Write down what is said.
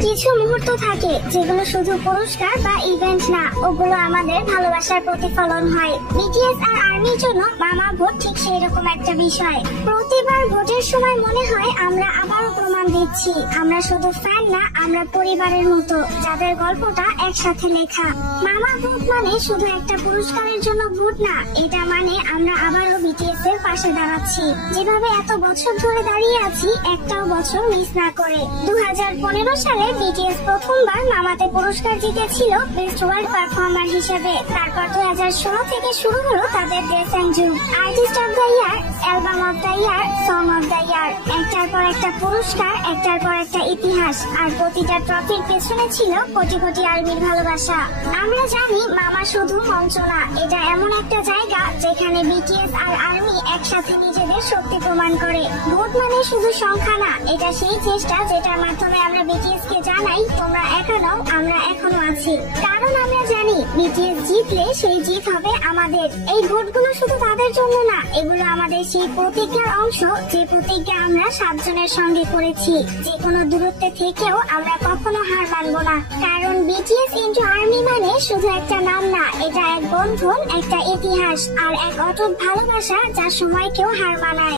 কিছু মুহূর্ত থাকে যেগুলো শুধু পুরস্কার বা ইভেন্ট না, ওগুলো আমাদের ভালোবাসার প্রতিফলন হয়। বিটিএস আর আর্মির জন্য মামা ভোট ঠিক সেই রকম একটা বিষয়। প্রতিবার ভোটের সময় মনে হয় আমরা আবারও প্রমাণ দিচ্ছি আমরা শুধু ফ্যান না, আমরা পরিবারের মতো, যাদের গল্পটা একসাথে লেখা। মামা ভোট মানে শুধু একটা পুরস্কারের জন্য ভোট না, এটা মানে আমরা আবারও বিটিএস এর পাশে দাঁড়াচ্ছি। যেভাবে এত বছর ধরে দাঁড়িয়ে আছি, একটাও বছর মিস না করে। 2015 সালে বিটিএস প্রথমবার মামাতে পুরস্কার জিতেছিল বেস্ট ওয়ার্ল্ড পারফর্মার হিসেবে। তারপর 2016 থেকে শুরু হলো তাদের dress and zoom, artist of the year, album of the year, song of the year. একটার পর একটা পুরস্কার, একটার পর একটা ইতিহাস, আর প্রতিটা ট্রফির পেছনে ছিল কোটি কোটি আর্মির ভালোবাসা। আমরা জানি মামা শুধু মঞ্চ না, এটা এমন একটা জায়গা যেখানে বিটিএস আর আর্মি একসাথে নিজেদের শক্তি প্রমাণ করে। ভোট মানে শুধু সংখ্যা না, এটা সেই চেষ্টা যেটার মাধ্যমে আমরা বিটিএস কে জানাই তোমরা একা নও, আমরা এখনো আছি। কারণ আমরা জানি বিটিএস জিতলে সেই জিত হবে আমাদের। এই ভোটগুলো শুধু তাদের জন্য না, এগুলো আমাদের সেই প্রতিজ্ঞার অংশ, যে প্রতিজ্ঞা আমরা 7 জনের সঙ্গে করেছি। যে কোনো দূরত্বে থেকেও আমরা কখনো হার মানবো না। কারণ বিটিএস ইন্টু আর্মি মানে শুধু একটা নাম না, এটা এক বন্ধন, একটা ইতিহাস আর এক অটুট ভালোবাসা যা সময়কেও হার মানায়।